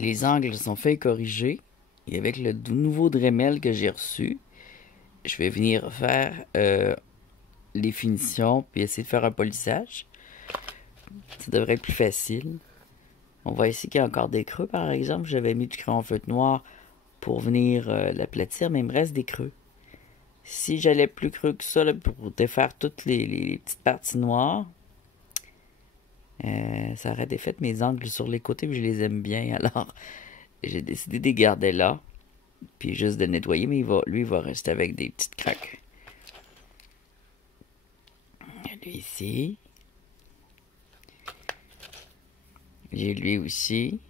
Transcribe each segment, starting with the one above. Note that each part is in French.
les angles sont faits et corrigés. Et avec le nouveau Dremel que j'ai reçu, je vais venir faire les finitions puis essayer de faire un polissage. Ça devrait être plus facile. On voit ici qu'il y a encore des creux, par exemple. J'avais mis du crayon feutre noir pour venir l'aplatir, mais il me reste des creux. Si j'allais plus creux que ça là, pour défaire toutes les petites parties noires, ça aurait défait mes angles sur les côtés, puis je les aime bien. Alors, j'ai décidé de les garder là, puis juste de nettoyer, mais lui, il va rester avec des petites craques. Lui ici. J'ai lui aussi,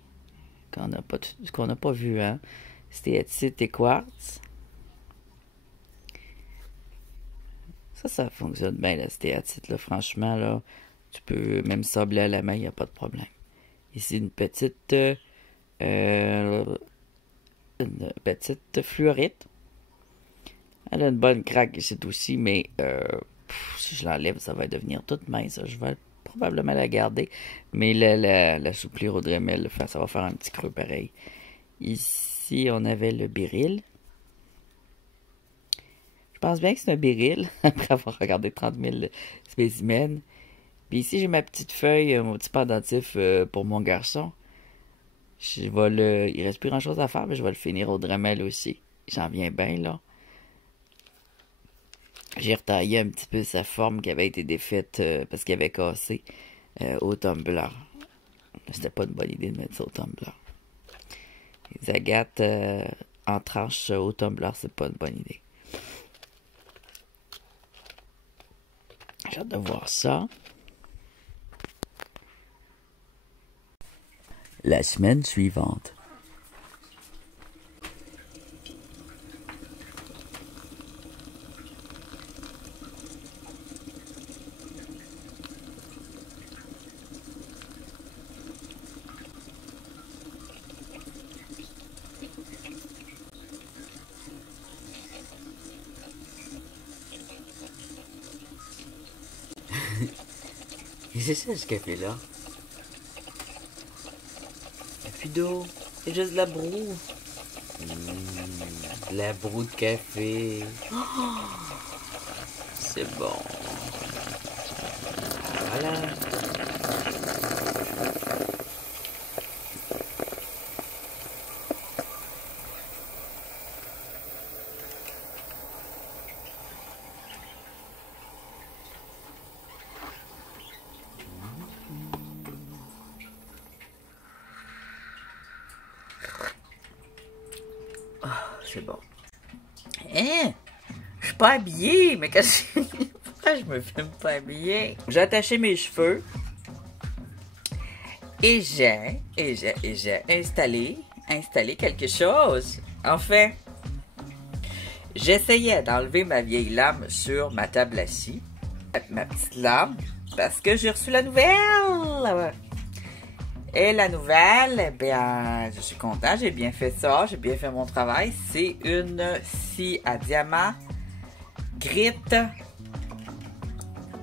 qu'on n'a pas vu, hein. Stéatite et quartz. Ça fonctionne bien, la stéatite, là. Franchement, là, tu peux même sabler à la main, il n'y a pas de problème. Ici, une petite fluorite. Elle a une bonne craque ici aussi, mais si je l'enlève, ça va devenir toute mince. Je vais probablement la garder, mais la souplir au Dremel, ça va faire un petit creux pareil. Ici, on avait le béryl. Je pense bien que c'est un béryl, après avoir regardé 30 000 spécimens. Puis ici, j'ai ma petite feuille, mon petit pendentif pour mon garçon. Il reste plus grand chose à faire, mais je vais le finir au Dremel aussi. J'en viens bien, là. J'ai retaillé un petit peu sa forme qui avait été défaite parce qu'il avait cassé au tumbler. C'était pas une bonne idée de mettre ça au tumbler. Les agates en tranches au tumbler, c'est pas une bonne idée. J'ai hâte de voir ça. La semaine suivante. Et c'est ça ce café-là. Il n'y a plus d'eau. C'est juste de la broue. De la broue de café. Oh, c'est bon. Voilà. C'est bon. Hein? Je suis pas habillée, mais pourquoi je me filme pas habillée? J'ai attaché mes cheveux. Et j'ai installé quelque chose. En fait, j'essayais d'enlever ma vieille lame sur ma table assise. Ma petite lame. Parce que j'ai reçu la nouvelle. Et la nouvelle, eh bien, je suis content, j'ai bien fait ça, j'ai bien fait mon travail. C'est une scie à diamant grit.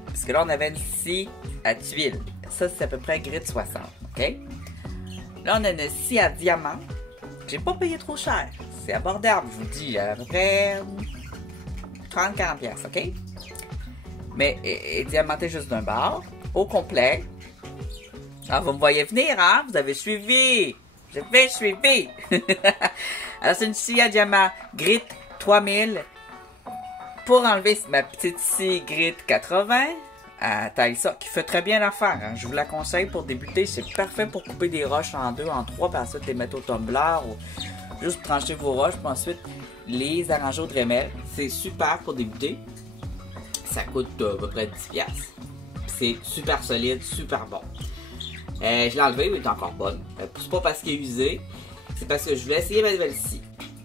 Parce que là, on avait une scie à tuile. Ça, c'est à peu près grit 60, OK? Là, on a une scie à diamant. J'ai pas payé trop cher. C'est abordable, je vous dis, à peu près 30-40$, OK? Mais est diamantée juste d'un bord, au complet. Ah, vous me voyez venir, hein? Vous avez suivi. J'ai suivi. Alors, c'est une scie à diamant grit 3000 pour enlever ma petite scie grit 80 à taille ça, qui fait très bien l'affaire. Hein? Je vous la conseille pour débuter. C'est parfait pour couper des roches en 2, en 3, puis ensuite les mettre au tumbler ou juste trancher vos roches, puis ensuite les arranger au Dremel. C'est super pour débuter. Ça coûte à peu près 10$. C'est super solide, super bon. Je l'ai enlevé, mais il est encore bonne. C'est pas parce qu'il est usé, c'est parce que je voulais essayer ma nouvelle scie.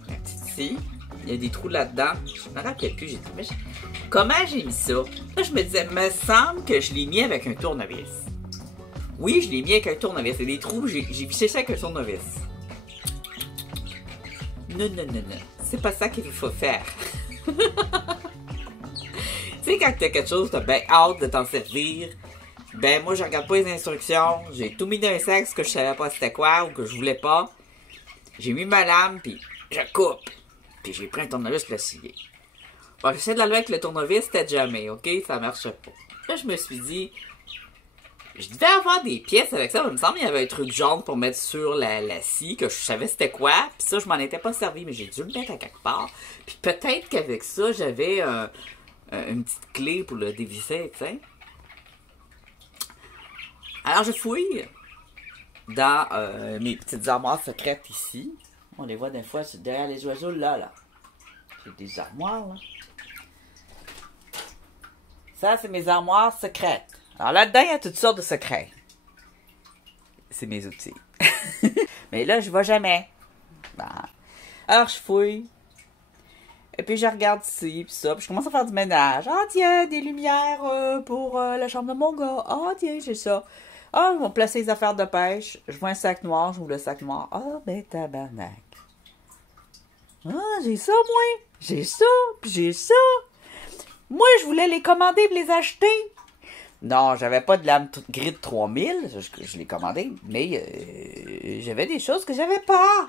Ma petite scie, il y a des trous là-dedans. Je me rappelle plus, comment j'ai mis ça? Là, je me disais, me semble que je l'ai mis avec un tournevis. Oui, je l'ai mis avec un tournevis. Il y a des trous, j'ai vissé ça avec un tournevis. Non. C'est pas ça qu'il faut faire. Tu sais, quand t'as quelque chose, t'as bien hâte de t'en servir. Ben, moi, je regarde pas les instructions. J'ai tout mis dans un sac, ce que je savais pas c'était quoi ou que je voulais pas. J'ai mis ma lame, puis je coupe. Puis j'ai pris un tournevis pour le scier. Bon, j'essaie de l'enlever avec le tournevis, c'était jamais, ok? Ça marchait pas. Là, je me suis dit, je devais avoir des pièces avec ça. Il me semble qu'il y avait un truc jaune pour mettre sur la scie, que je savais c'était quoi. Puis ça, je m'en étais pas servi, mais j'ai dû le mettre à quelque part. Puis peut-être qu'avec ça, j'avais une petite clé pour le dévisser, tu sais. Alors, je fouille dans mes petites armoires secrètes ici. On les voit des fois derrière les oiseaux, là. J'ai des armoires, là. Ça, c'est mes armoires secrètes. Alors là-dedans, il y a toutes sortes de secrets. C'est mes outils. Mais là, je vois jamais. Bon. Alors, je fouille. Et puis, je regarde ici, puis ça. Puis, je commence à faire du ménage. Ah, tiens, des lumières pour la chambre de mon gars. Ah, tiens, j'ai ça. Ah, ils vont placer les affaires de pêche. Je vois un sac noir, j'ouvre le sac noir. Ah, ben, tabarnak. Ah, j'ai ça, moi. J'ai ça, puis j'ai ça. Moi, je voulais les commander et les acheter. Non, j'avais pas de lame grid 3000. Je l'ai commandé. Mais j'avais des choses que j'avais pas.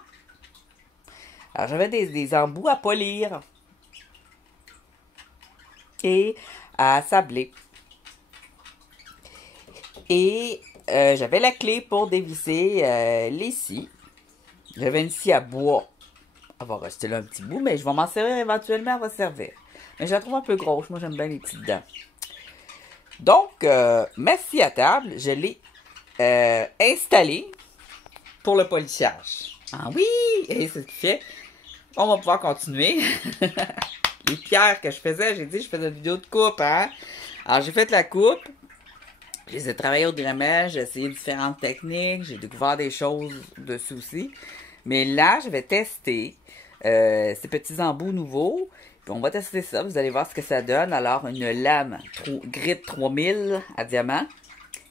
Alors, j'avais des embouts à polir. Et à sabler. Et j'avais la clé pour dévisser les scies. J'avais une scie à bois. Elle va rester là un petit bout, mais je vais m'en servir éventuellement, elle va servir. Mais je la trouve un peu grosse, moi j'aime bien les petites dents. Donc, ma scie à table, je l'ai installée pour le polissage. Ah oui! Et c'est ce qui fait. On va pouvoir continuer. Les pierres que je faisais, j'ai dit je faisais une vidéo de coupe, hein? Alors j'ai fait la coupe. Je les ai travaillées au Dremel, j'ai essayé différentes techniques, j'ai découvert des choses dessus aussi. Mais là, je vais tester ces petits embouts nouveaux. Puis on va tester ça, vous allez voir ce que ça donne. Alors, une lame Grit 3000 à diamant,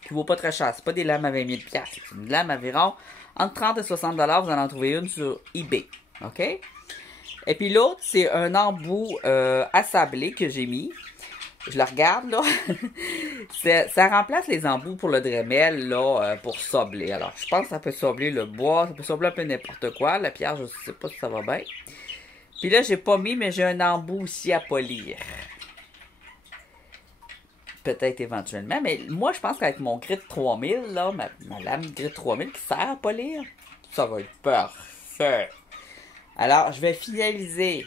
qui vaut pas très cher. C'est pas des lames à 20 000 $. C'est une lame environ entre 30 et 60 $. Vous allez en trouver une sur eBay. OK? Et puis l'autre, c'est un embout assablé que j'ai mis. Je le regarde, là. Ça remplace les embouts pour le Dremel, là, pour sabler. Alors, je pense que ça peut sabler le bois, ça peut sabler un peu n'importe quoi. La pierre, je sais pas si ça va bien. Puis là, j'ai pas mis, mais j'ai un embout aussi à polir. Peut-être éventuellement, mais moi, je pense qu'avec mon Grit 3000, là, ma lame Grit 3000 qui sert à polir, ça va être parfait. Alors, je vais finaliser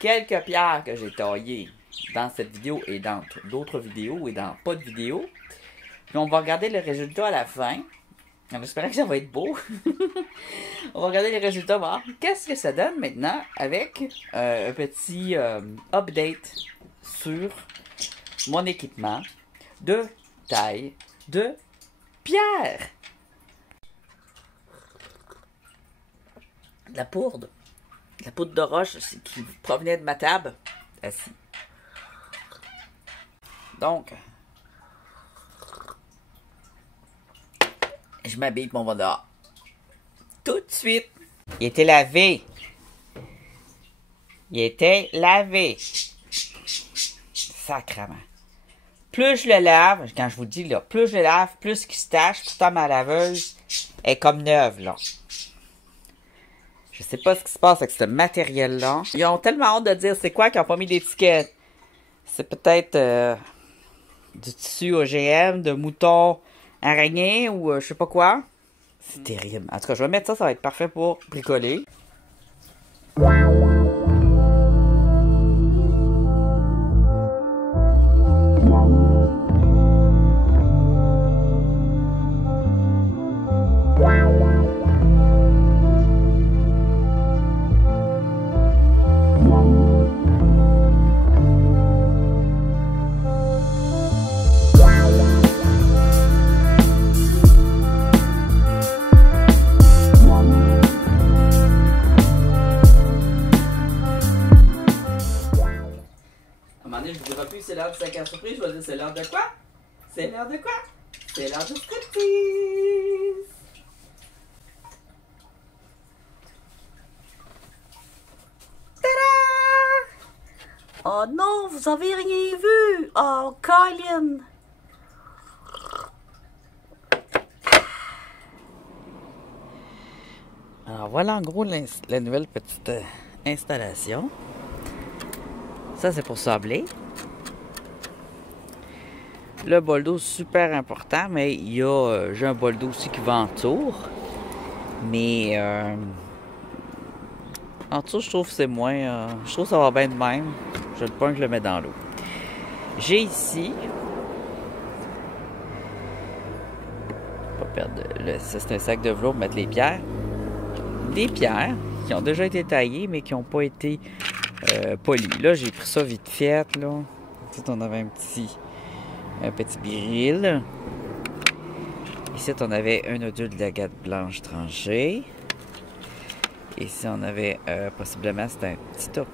quelques pierres que j'ai taillées dans cette vidéo et dans d'autres vidéos et dans pas de vidéos. Puis on va regarder le résultat à la fin. En espérant que ça va être beau. On va regarder les résultats, voir qu'est-ce que ça donne maintenant avec un petit update sur mon équipement de taille de pierre. La poudre de roche qui provenait de ma table. Assis. Donc, je m'habille pour mon dehors. Tout de suite. Il était lavé. Il était lavé. Sacrement. Plus je le lave, quand je vous dis là, plus je le lave, plus qu'il se tache. Pourtant, ma laveuse est comme neuve, là. Je sais pas ce qui se passe avec ce matériel-là. Ils ont tellement hâte de dire c'est quoi qu'ils n'ont pas mis d'étiquette. C'est peut-être du tissu OGM, de mouton araignée ou je sais pas quoi. C'est terrible. En tout cas, je vais mettre ça, ça va être parfait pour bricoler. Je vous dirai plus c'est l'heure du 5 à surprise, je vais dire c'est l'heure de quoi? C'est l'heure de quoi? C'est l'heure de striptease! Tada! Oh non, vous avez rien vu! Oh, Colin! Alors voilà en gros la nouvelle petite installation. Ça, c'est pour sabler. Le bol d'eau, super important, mais il y a, j'ai un bol d'eau aussi qui va en tour. Mais en dessous, je trouve que c'est moins... je trouve que ça va bien de même. Je le prends, je le mets dans l'eau. J'ai ici... Pas perdre... Ça, c'est un sac de velours pour mettre les pierres. Des pierres qui ont déjà été taillées, mais qui n'ont pas été polies. Là, j'ai pris ça vite fait, là. Ensuite, on avait un petit biril. Ici, on avait un nodule d'agate blanche tranchée. Ici, on avait possiblement, c'était un petit top.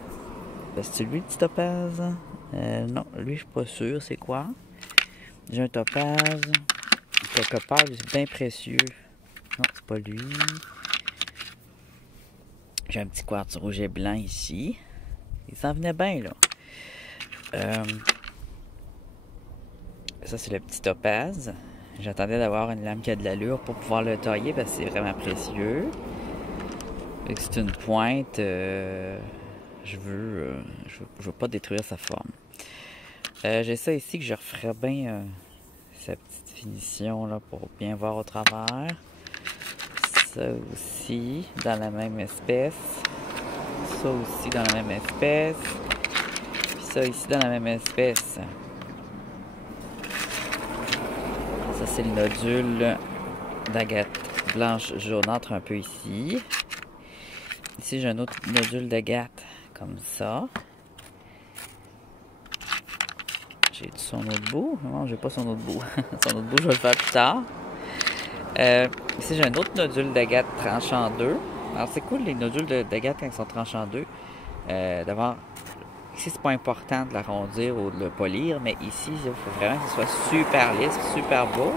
C'est lui le petit topaz? Non, lui, je suis pas sûr. C'est quoi? J'ai un topaz. Le copper, c'est bien précieux. Non, c'est pas lui. J'ai un petit quartz rouge et blanc ici. Il s'en venait bien, là. Ça, c'est le petit topaz. J'attendais d'avoir une lame qui a de l'allure pour pouvoir le tailler parce que c'est vraiment précieux. C'est une pointe. Je veux pas détruire sa forme. J'ai ça ici que je referais bien sa petite finition là, pour bien voir au travers. Ça aussi, dans la même espèce. Ça aussi, dans la même espèce. Puis ça ici, dans la même espèce. Ça, c'est le nodule d'agate blanche jaunâtre un peu ici. Ici, j'ai un autre nodule d'agate comme ça. J'ai son autre bout? Non, j'ai pas son autre bout. Son autre bout, je vais le faire plus tard. Ici, j'ai un autre nodule d'agate tranché en deux. Alors, c'est cool les nodules d'agate quand ils sont tranchés en deux. D'abord, ici, c'est pas important de l'arrondir ou de le polir, mais ici, il faut vraiment que ce soit super lisse, super beau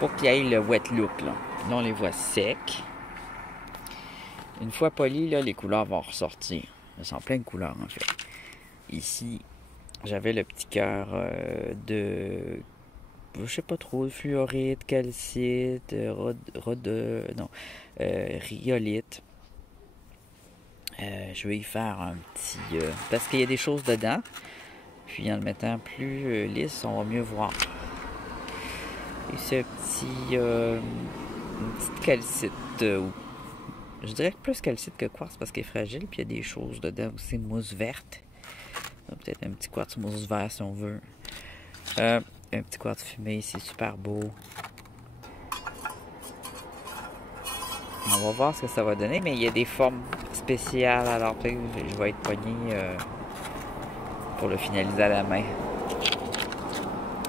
pour qu'il y ait le wet look. Là, on les voit secs. Une fois polis, là, les couleurs vont ressortir. Elles sont plein de couleurs, en fait. Ici, j'avais le petit cœur de... Je sais pas trop, de fluorite, calcite, rhyolite. Je vais y faire un petit... parce qu'il y a des choses dedans. Puis en le mettant plus lisse, on va mieux voir. Et ce petit... une petite calcite. Je dirais plus calcite que quartz parce qu'il est fragile. Puis il y a des choses dedans aussi, mousse verte. Peut-être un petit quartz mousse vert si on veut. Un petit quartz fumé, c'est super beau. On va voir ce que ça va donner, mais il y a des formes spéciales. Alors peut-être que je vais être pogné pour le finaliser à la main.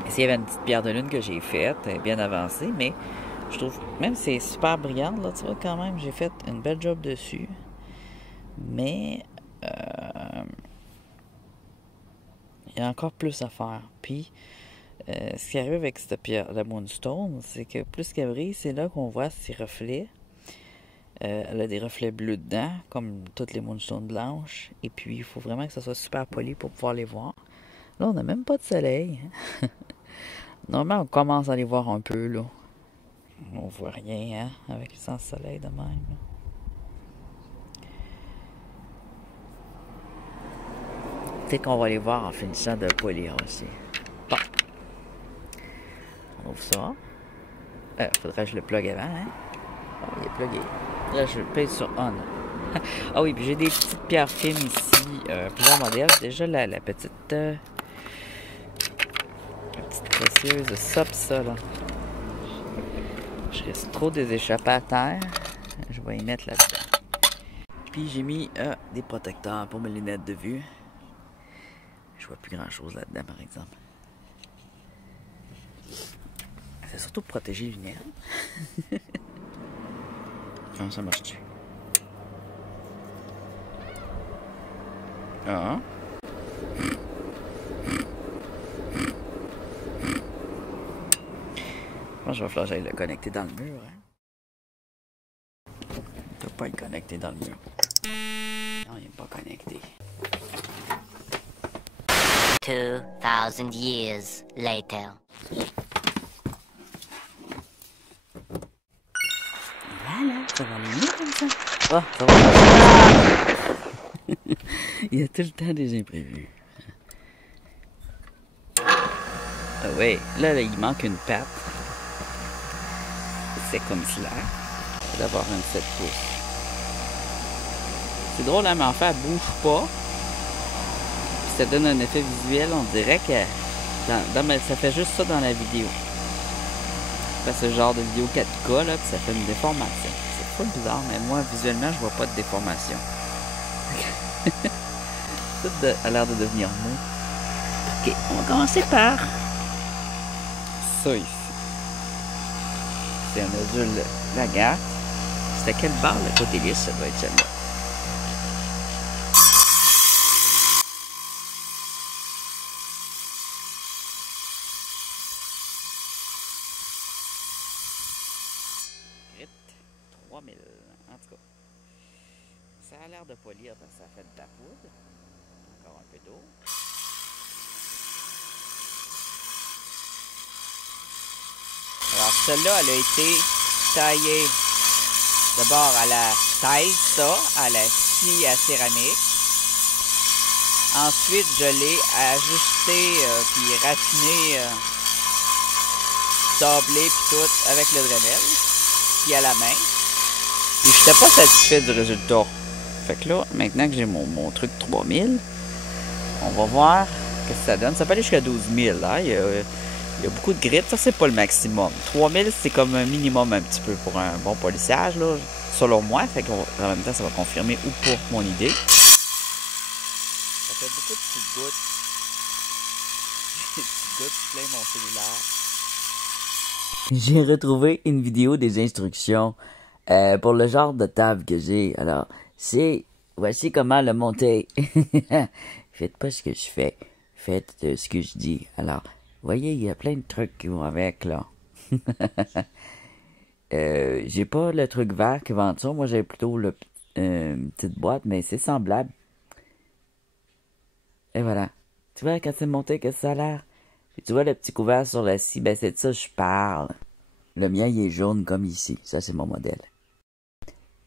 Ici, il y avait une petite pierre de lune que j'ai faite, elle est bien avancée, mais je trouve, même si c'est super brillant, là, tu vois, quand même, j'ai fait une belle job dessus. Mais il y a encore plus à faire. Puis, ce qui arrive avec cette pierre, la Moonstone, c'est que plus qu'elle brille, c'est là qu'on voit ses reflets. Elle a des reflets bleus dedans, comme toutes les Moonstones blanches. Et puis, il faut vraiment que ça soit super poli pour pouvoir les voir. Là, on n'a même pas de soleil. Normalement, on commence à les voir un peu, là. On voit rien, hein, avec le sans soleil de même, là. Peut-être qu'on va les voir en finissant de polir aussi. Bon. On ouvre ça. Faudrait que je le plug avant, hein. Oh, il est plugué. Là, je le pèse sur on. Ah oui, puis j'ai des petites pierres fines ici. Plusieurs modèles. Déjà, la petite précieuse ça, là. Je risque trop des échappés à terre. Je vais y mettre là-dedans. Puis j'ai mis des protecteurs pour mes lunettes de vue. Je vois plus grand chose là-dedans, par exemple. C'est surtout pour protéger les lunettes. Comment ça marche-tu? Ah. Moi, je vais falloir que j'aille le connecter dans le mur. Hein? Il ne doit pas être connecté dans le mur. Non, il n'est pas connecté. 2000 years later. Voilà. Ça va aller mieux comme ça. Ah, ça va. Ah! Il y a tout le temps des imprévus. Ah oui, là, il manque une patte. C'est comme cela. D'avoir un 7 pouces. C'est drôle, hein, mais en fait, elle bouge pas. Puis ça donne un effet visuel, on dirait que ça fait juste ça dans la vidéo. Ça fait ce genre de vidéo 4K, là, puis ça fait une déformation. C'est pas bizarre, mais moi, visuellement, je vois pas de déformation. Tout a l'air de devenir mou. Ok, on va commencer par ça ici. C'est un nodule Lagarde. C'était quelle barre, le côté lisse? Ça doit être celle-là. Grit 3000. En tout cas, ça a l'air de polir parce que ça fait de la poudre. Encore un peu d'eau. Alors celle-là, elle a été taillée d'abord à la taille, ça, à la scie à céramique. Ensuite, je l'ai ajusté puis raffiné, sablé puis tout avec le Dremel, puis à la main. Puis je n'étais pas satisfait du résultat. Fait que là, maintenant que j'ai mon truc 3000, on va voir ce que ça donne. Ça peut aller jusqu'à 12 000. Hein? Il y a beaucoup de grip. Ça, c'est pas le maximum. 3000, c'est comme un minimum un petit peu pour un bon polissage, là, selon moi. Fait qu'en même temps, ça va confirmer ou pas mon idée. Ça fait beaucoup de petites gouttes. Des petites gouttes qui plaignent mon cellulaire. J'ai retrouvé une vidéo des instructions pour le genre de table que j'ai. Alors, voici comment le monter. Faites pas ce que je fais. Faites ce que je dis. Alors, voyez, il y a plein de trucs qui vont avec, là. J'ai pas le truc vert qui va en dessous. Moi, j'ai plutôt une petite boîte, mais c'est semblable. Et voilà. Tu vois, quand c'est monté, qu'est-ce que ça a l'air? Et tu vois le petit couvert sur la scie? Ben, c'est de ça que je parle. Le mien, il est jaune comme ici. Ça, c'est mon modèle.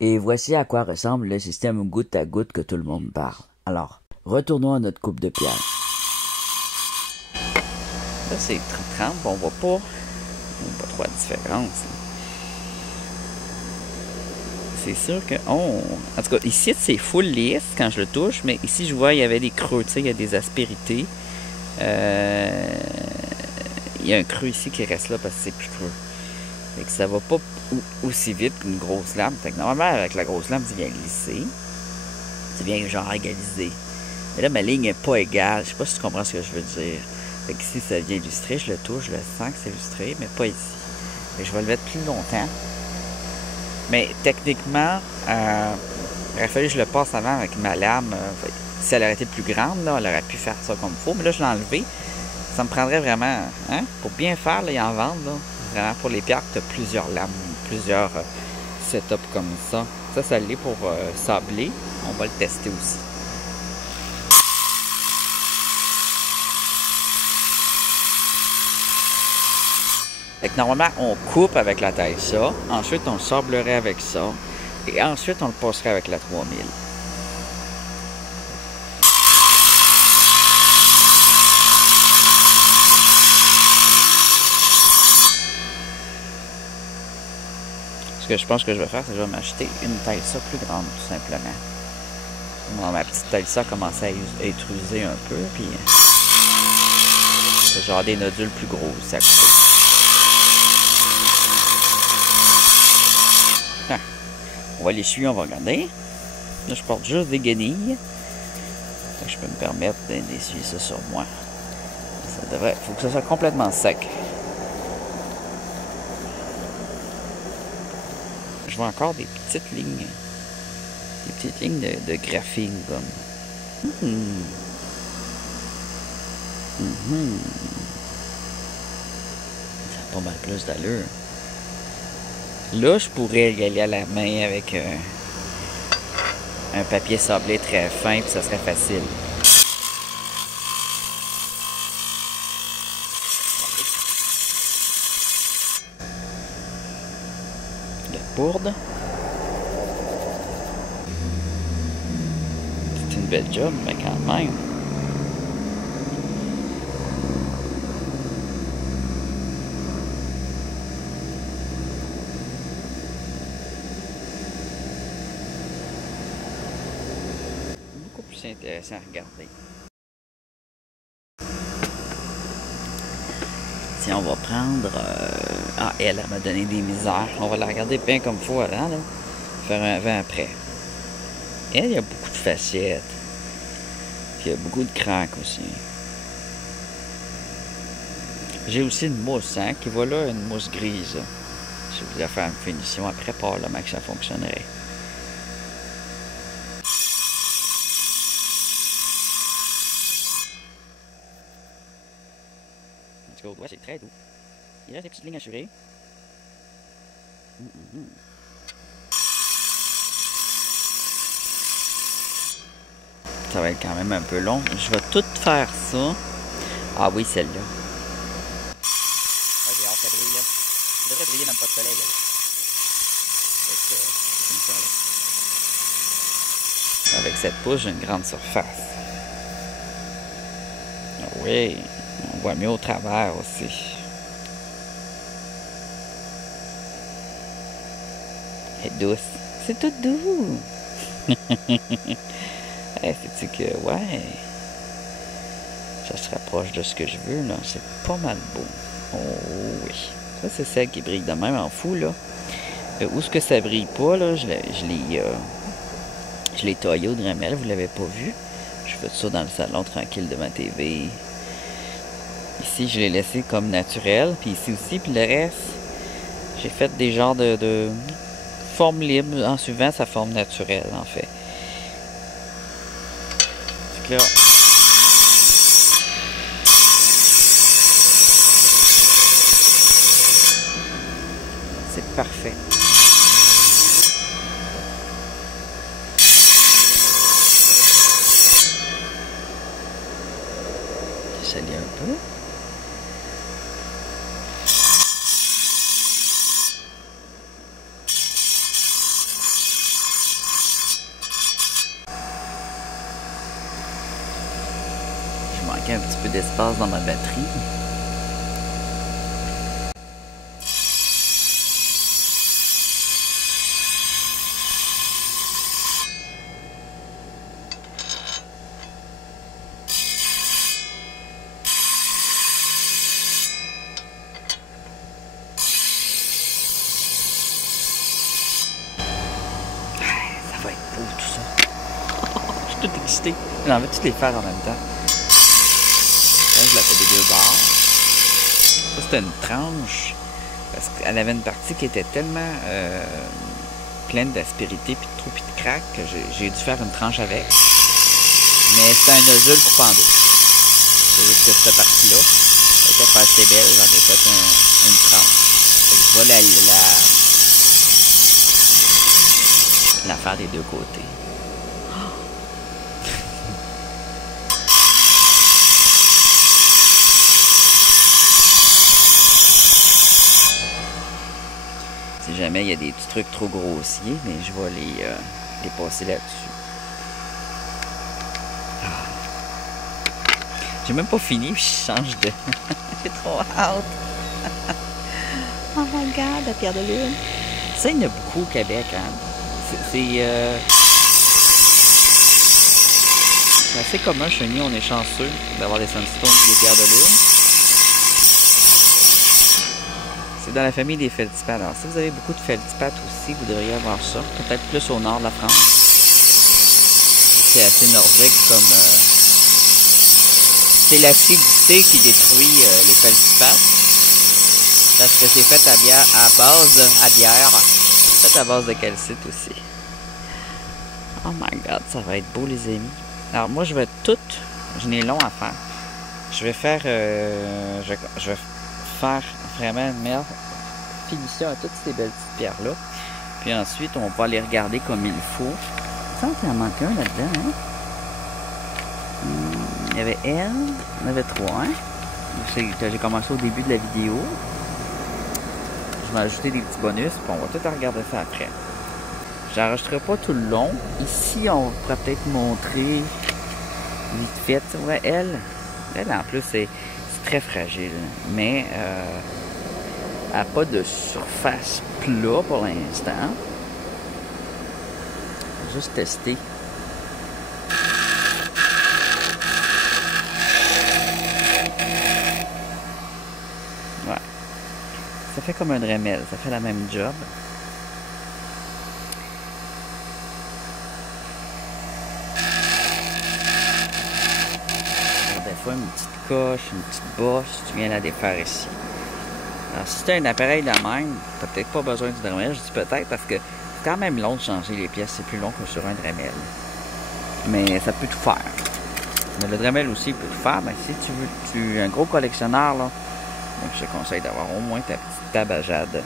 Et voici à quoi ressemble le système goutte à goutte que tout le monde parle. Alors, retournons à notre coupe de pierre. Là, c'est 30, on voit pas trop la différence. C'est sûr que... En tout cas, ici, c'est full lisse quand je le touche, mais ici, je vois, il y avait des creux, tu sais, il y a des aspérités. Il y a un creux ici qui reste là parce que c'est plus creux. Fait que ça va pas aussi vite qu'une grosse lame. Fait que normalement, avec la grosse lame, tu viens lisser. Tu viens genre égaliser. Mais là, ma ligne n'est pas égale. Je sais pas si tu comprends ce que je veux dire. Fait que ici, ça vient illustrer. Je le touche, je le sens que c'est illustré, mais pas ici. Fait que je vais le mettre plus longtemps. Mais techniquement, il aurait fallu que je le passe avant avec ma lame. Si elle aurait été plus grande, là, elle aurait pu faire ça comme il faut. Mais là, je l'ai enlevé. Ça me prendrait vraiment, hein, pour bien faire, là, ils en vendent, là. Vraiment pour les pierres, tu as plusieurs lames, plusieurs setups comme ça. Ça l'est pour sabler. On va le tester aussi. Fait que normalement, on coupe avec la taille ça. Ensuite, on le sablerait avec ça. Et ensuite, on le passerait avec la 3000. Ce que je pense que je vais faire, c'est que je vais m'acheter une taille ça plus grande, tout simplement. Bon, ma petite taille ça commence à être usée un peu, puis genre des nodules plus gros, ça coupe. Ah. On va l'essuyer, on va regarder. Là, je porte juste des guenilles. Fait que je peux me permettre d'essuyer ça sur moi. Ça devrait. Faut que ça soit complètement sec. Je vois encore des petites lignes. Des petites lignes de graphine comme. Ça a pas mal plus d'allure. Là, je pourrais y aller à la main avec un papier sablé très fin, puis ça serait facile. La bourde. bel job, mais quand même. Beaucoup plus intéressant à regarder. Si on va prendre... Ah, elle m'a donné des misères. On va la regarder bien comme il faut avant, là. Faire un avant après. Elle, il y a beaucoup de facettes. Puis il y a beaucoup de craques aussi. J'ai aussi une mousse, hein, qui va là, une mousse grise. Là. Si vous voulez faire une finition après, probablement que ça fonctionnerait. En tout cas, au doigt, c'est très doux. Il reste des petites lignes assurées. Ça va être quand même un peu long. Je vais tout faire ça. Ah oui, celle-là. Ah, j'ai hâte, ça brille, là. Ça devrait briller dans le pas de soleil, là. Avec cette pousse, j'ai une grande surface. Ah oui, on voit mieux au travers aussi. Elle est douce. C'est tout doux. Hey, sais-tu que, ouais, ça se rapproche de ce que je veux, là. C'est pas mal beau. Oh oui. Ça, c'est celle qui brille de même en fou, là. Où est-ce que ça brille pas, là, je l'ai taillé au Dremel, vous l'avez pas vu. Je fais ça dans le salon, tranquille, de ma TV. Ici, je l'ai laissé comme naturel, puis ici aussi, puis le reste, j'ai fait des genres de forme libre, en suivant sa forme naturelle, en fait. Là. C'est parfait. Je salis un peu. Un petit peu d'espace dans ma batterie. Ça va être beau tout ça. Je suis tout excité. J'ai envie de toutes les faire en même temps. Je la fais des deux bords. Ça, c'était une tranche. Parce qu'elle avait une partie qui était tellement pleine d'aspérité, puis de trous, puis de craques, que j'ai dû faire une tranche avec. Mais c'était un nodule coupé en deux. C'est juste que cette partie-là était pas assez belle. J'en ai fait une tranche. Fait que je vais la faire des deux côtés. Si jamais il y a des petits trucs trop grossiers, mais je vais les passer là-dessus. Ah. J'ai même pas fini, puis je change de... J'ai trop hâte. Oh my God, la pierre de lune. Ça, il y en a beaucoup au Québec, hein. C'est assez commun chez nous, on est chanceux d'avoir des sunstones et des pierres de lune. C'est dans la famille des feldspaths. Alors, si vous avez beaucoup de feldspaths aussi, vous devriez avoir ça. Peut-être plus au nord de la France. C'est assez nordique comme... C'est l'acidité qui détruit les feldspaths. Parce que c'est fait à bière, à bière. Fait à base de calcite aussi. Oh my God, ça va être beau les amis. Alors moi je vais je n'ai long à faire. Je vais faire, je vais faire vraiment une meilleure finition à toutes ces belles petites pierres là. Puis ensuite on va les regarder comme il faut. Il me semble qu'il en manque un là-dedans. Hein? Il y avait elle, il y en avait trois. Hein? J'ai commencé au début de la vidéo. Je vais ajouter des petits bonus, puis on va tout regarder ça après. J'enregistrerai pas tout le long. Ici, on pourrait peut-être montrer vite fait. Tu vois, elle en plus, c'est très fragile. Mais elle n'a pas de surface plat pour l'instant. Juste tester. Ouais. Ça fait comme un Dremel. Ça fait la même job. Des fois, une petite coche, une petite bosse, tu viens la défaire ici. Alors, si tu as un appareil de même, tu n'as peut-être pas besoin du Dremel. Je dis peut-être parce que c'est quand même long de changer les pièces. C'est plus long que sur un Dremel. Mais ça peut tout faire. Mais le Dremel aussi peut tout faire. Mais si tu es un gros collectionneur, là, donc je te conseille d'avoir au moins ta petite tabajade.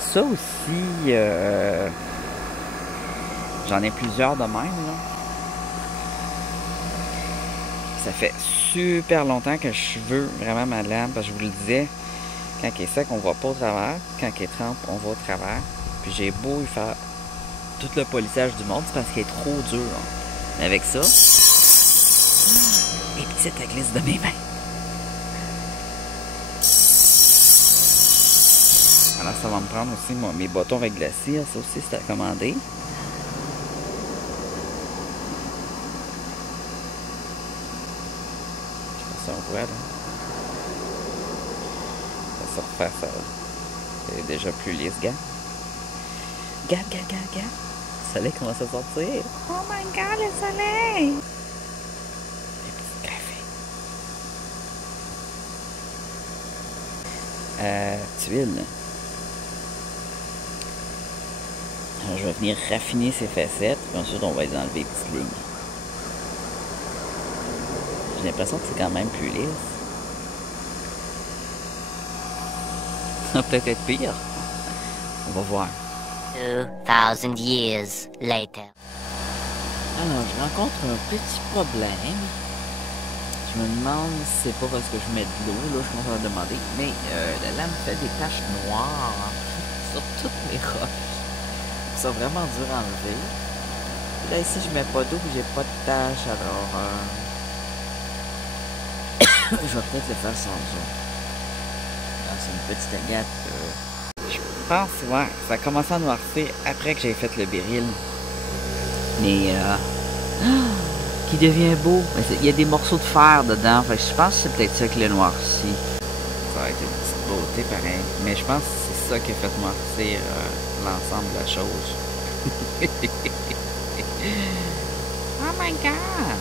Ça aussi, j'en ai plusieurs de même, là. Ça fait super longtemps que je veux vraiment ma lame, parce que je vous le disais, quand il est sec, on voit pas au travers. Quand il est trempe, on voit au travers. Puis j'ai beau y faire tout le polissage du monde, c'est parce qu'il est trop dur. Mais avec ça, et puis ça glisse de mes mains. Alors ça va me prendre aussi mes bâtons avec de la cire, ça aussi c'est à commander. Je sais pas si on voit là. Ça se refaire ça. C'est déjà plus lisse, gars. Regarde. Le soleil commence à sortir. Oh my god, le soleil! Des petits cafés. Tuile. Alors, je vais venir raffiner ces facettes, puis ensuite on va les enlever les petites lignes. J'ai l'impression que c'est quand même plus lisse. Ça va peut-être être pire. On va voir. 2,000 years later. Alors, je rencontre un petit problème. Je me demande si c'est pas parce que je mets de l'eau, là, je commence à me demander. Mais la lame fait des taches noires sur toutes mes roches. C'est vraiment dur à enlever. Puis là, ici, je mets pas d'eau, puis j'ai pas de taches, alors je vais peut-être le faire sans eau. C'est une petite agate. Je pense, ouais, ça a commencé à noircir après que j'ai fait le béryl. Mais, qui devient beau. Il y a des morceaux de fer dedans. Fait que je pense que c'est peut-être ça qui le noircit. Ça va être une petite beauté pareil. Mais je pense que c'est ça qui a fait noircir l'ensemble de la chose. Oh my god!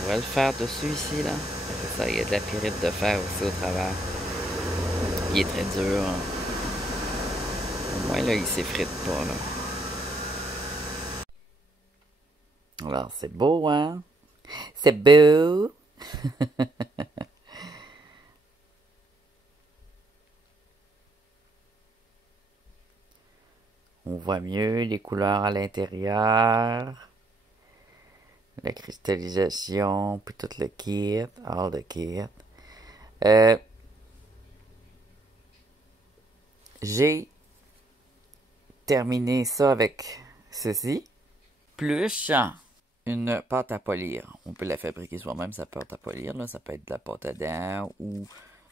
Je vais le faire dessus ici, là. C'est ça, il y a de la pyrite de fer aussi au travers. Il est très dur. Au moins, là, il s'effrite pas, là. Alors, c'est beau, hein? C'est beau! On voit mieux les couleurs à l'intérieur. La cristallisation, puis tout le kit, all the kit. J'ai terminé ça avec ceci. Plus une pâte à polir. On peut la fabriquer soi-même, sa pâte à polir. Là. Ça peut être de la pâte à dents ou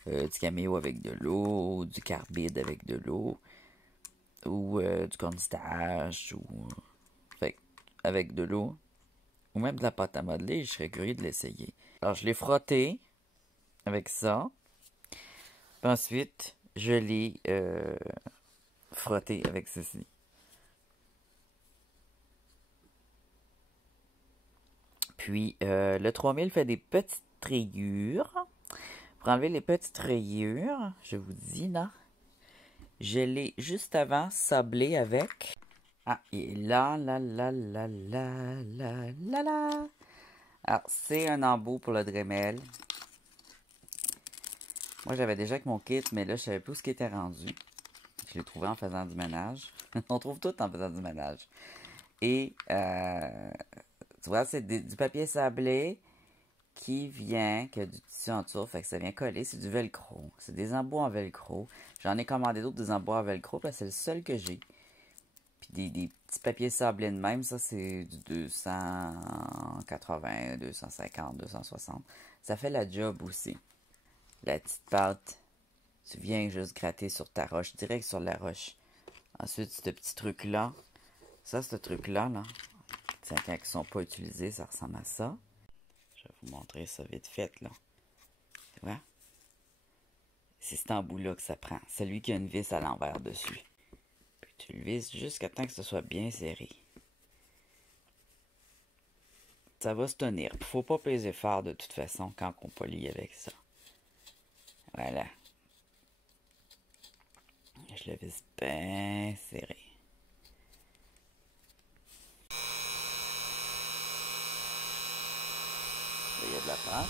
du caméo avec de l'eau, ou du carbide avec de l'eau, ou du cornstarch, ou fait, avec de l'eau, ou même de la pâte à modeler. Je serais curieux de l'essayer. Alors, je l'ai frotté avec ça. Puis ensuite, je l'ai frotté avec ceci. Puis, le 3000 fait des petites rayures. Pour enlever les petites rayures, je vous dis, là, je l'ai juste avant sablé avec... Ah, et là. Alors, c'est un embout pour le Dremel. Moi, j'avais déjà avec mon kit, mais là, je savais plus où ce qui était rendu. Je l'ai trouvé en faisant du ménage. On trouve tout en faisant du ménage. Et, tu vois, c'est du papier sablé qui vient, qui a du tissu en dessous, fait que ça vient coller. C'est du velcro. C'est des embouts en velcro. J'en ai commandé d'autres des embouts en velcro parce que c'est le seul que j'ai. Puis des petits papiers sablés de même, ça c'est du 280, 250, 260. Ça fait la job aussi. La petite pâte, tu viens juste gratter sur ta roche, direct sur la roche. Ensuite, ce petit truc-là, ça, ce truc-là, là, tiens, quand ils sont pas utilisés, ça ressemble à ça. Je vais vous montrer ça vite fait, là. Tu vois? C'est cet embout-là que ça prend. Celui qui a une vis à l'envers dessus. Puis tu le visses jusqu'à temps que ce soit bien serré. Ça va se tenir. Il faut pas peser fort de toute façon quand on polie avec ça. Voilà. Je le visse bien serré. Là, il y a de la pâte.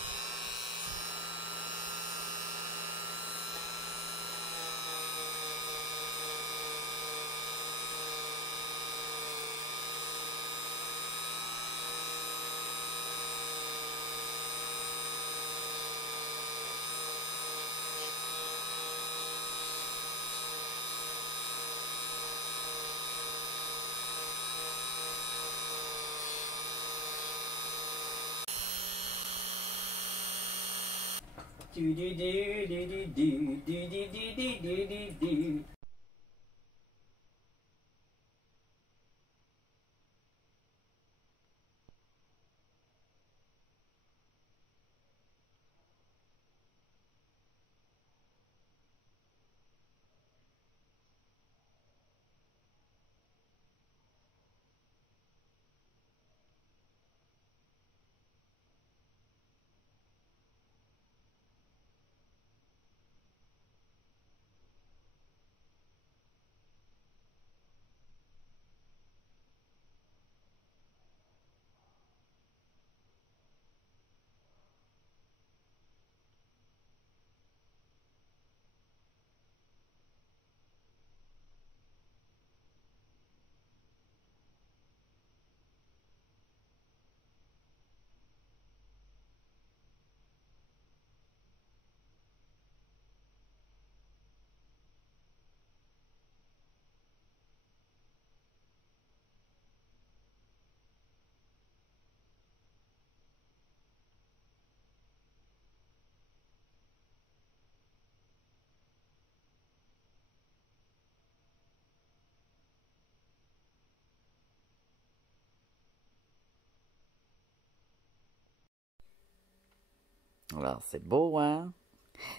Alors, c'est beau, hein?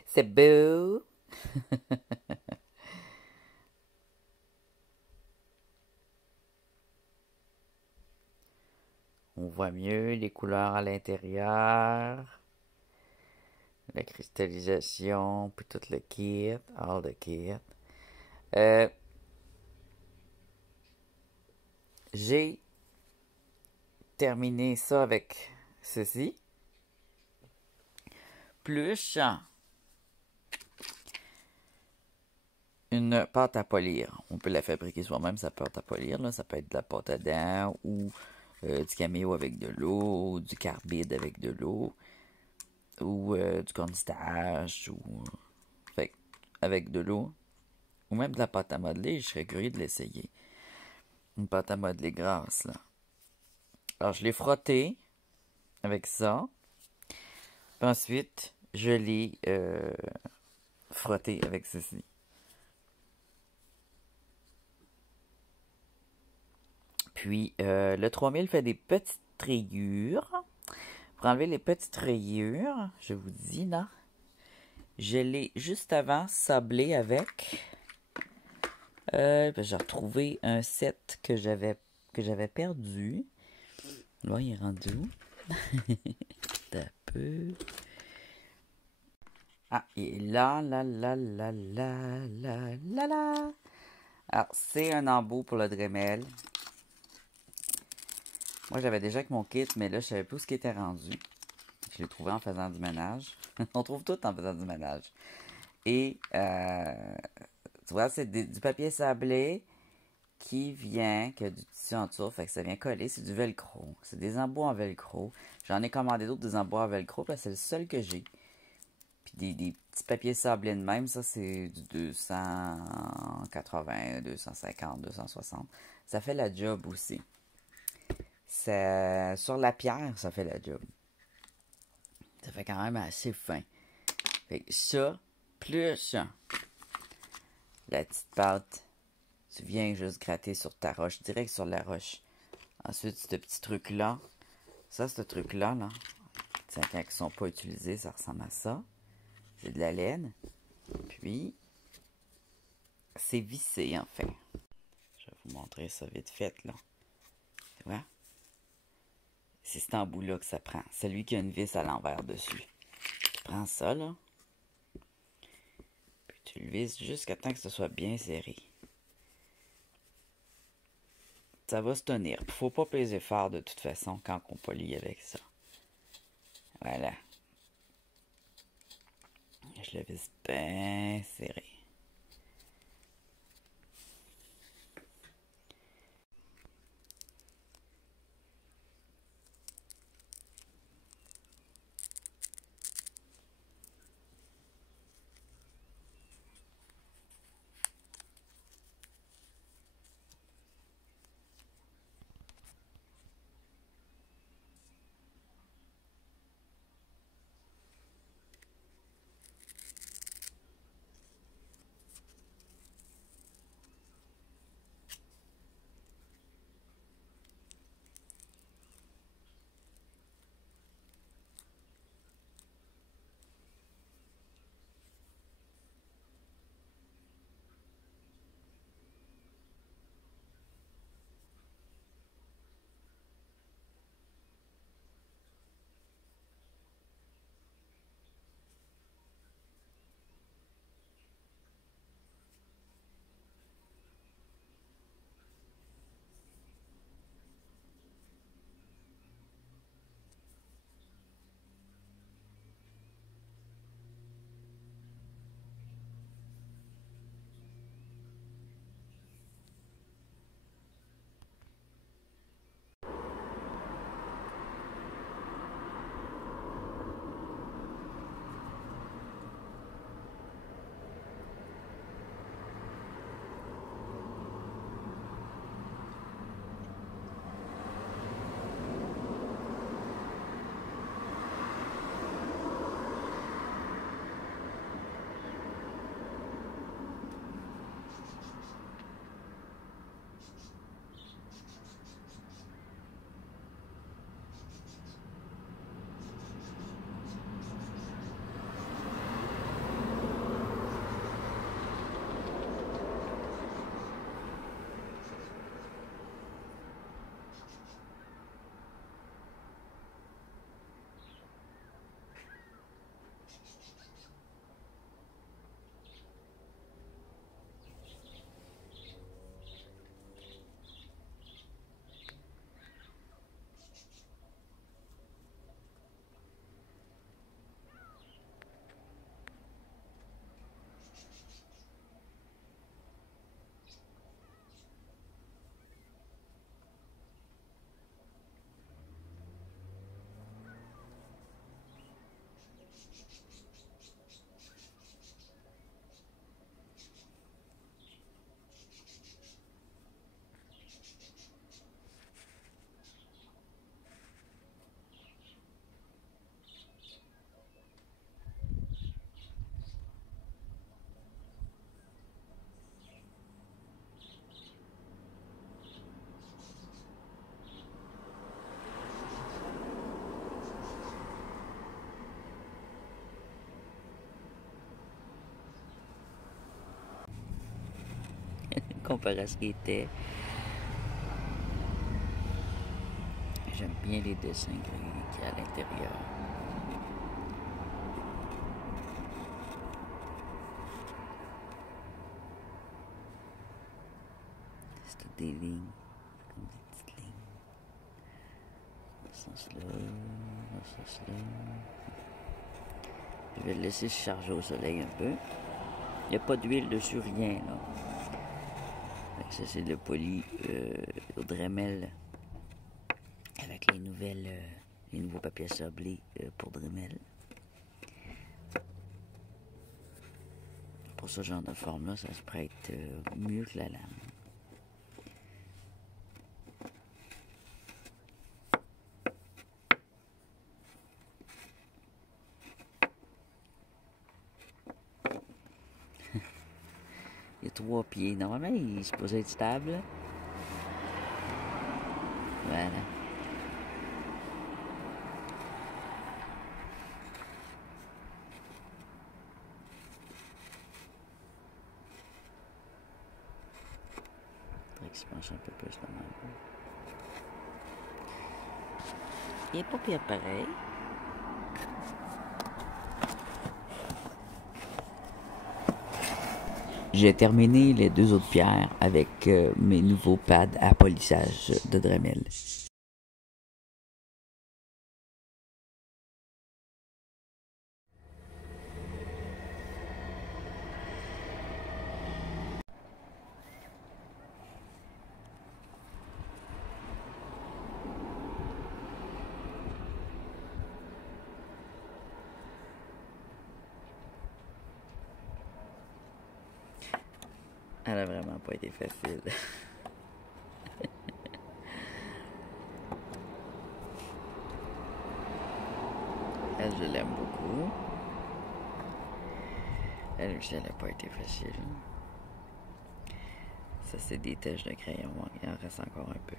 C'est beau! On voit mieux les couleurs à l'intérieur, la cristallisation, puis tout le kit, all the kit. J'ai terminé ça avec ceci. Plus une pâte à polir. On peut la fabriquer soi-même, sa pâte à polir. Là. Ça peut être de la pâte à dents ou du caméo avec de l'eau, du carbide avec de l'eau, ou du cornstarch, ou fait, avec de l'eau, ou même de la pâte à modeler. Je serais curieux de l'essayer. Une pâte à modeler grasse, là. Alors, je l'ai frotté avec ça. Puis ensuite, je l'ai frotté avec ceci. Puis, le 3000 fait des petites rayures. Pour enlever les petites rayures, je vous dis, là, je l'ai juste avant sablé avec. J'ai retrouvé un set que j'avais perdu. Là, il est rendu où? Un peu. Ah, il est là, là, là, là, là, là, là, là. Alors, c'est un embout pour le Dremel. Moi, j'avais déjà avec mon kit, mais là, je savais plus où ce qui était rendu. Je l'ai trouvé en faisant du ménage. On trouve tout en faisant du ménage. Et, tu vois, c'est du papier sablé qui vient, qui a du tissu en dessous, fait que ça vient coller, c'est du velcro. C'est des embouts en velcro. J'en ai commandé d'autres des embouts en velcro parce que c'est le seul que j'ai. Puis des petits papiers sablés de même, ça c'est du 280, 250, 260. Ça fait la job aussi. Ça, sur la pierre, ça fait la job. Ça fait quand même assez fin. Fait que ça, plus la petite pâte, tu viens juste gratter sur ta roche, direct sur la roche. Ensuite, ce petit truc-là, ça, ce truc-là, là, quand ils ne sont pas utilisés, ça ressemble à ça. C'est de la laine. Puis, c'est vissé, en fait. Je vais vous montrer ça vite fait, là. Tu vois? C'est cet embout-là que ça prend. Celui qui a une vis à l'envers dessus. Tu prends ça, là. Puis tu le visses jusqu'à temps que ce soit bien serré. Ça va se tenir. Il ne faut pas peser fort de toute façon quand on polie avec ça. Voilà. Je le visse bien serré. Comparé à ce qui était. J'aime bien les dessins qu'il y a à l'intérieur. C'est des lignes, comme des petites lignes. Dans ce sens-là, dans ce sens-là. Je vais le laisser se charger au soleil un peu. Il n'y a pas d'huile dessus, rien là. Ça, c'est le poli au Dremel avec les nouveaux papiers sablés pour Dremel. Pour ce genre de forme-là, ça se prête mieux que la lame. Il y a 3 pieds. Normalement, il est supposé être stable. Voilà. Faudrait qu'il se penche un peu plus là même. Il est pas pire pareil. J'ai terminé les 2 autres pierres avec mes nouveaux pads à polissage de Dremel. Elle a vraiment pas été facile. Elle, je l'aime beaucoup. Elle aussi, elle a pas été facile. Ça, c'est des taches de crayon. Il en reste encore un peu.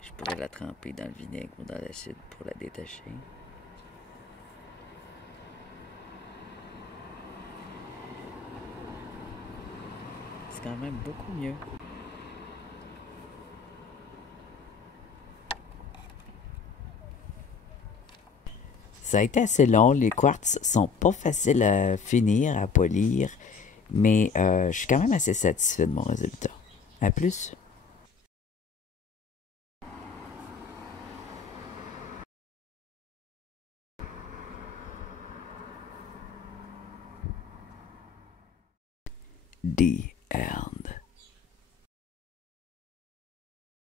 Je pourrais la tremper dans le vinaigre ou dans l'acide pour la détacher. C'est quand même beaucoup mieux. Ça a été assez long. Les quartz sont pas faciles à finir, à polir. Mais je suis quand même assez satisfait de mon résultat. À plus! The end.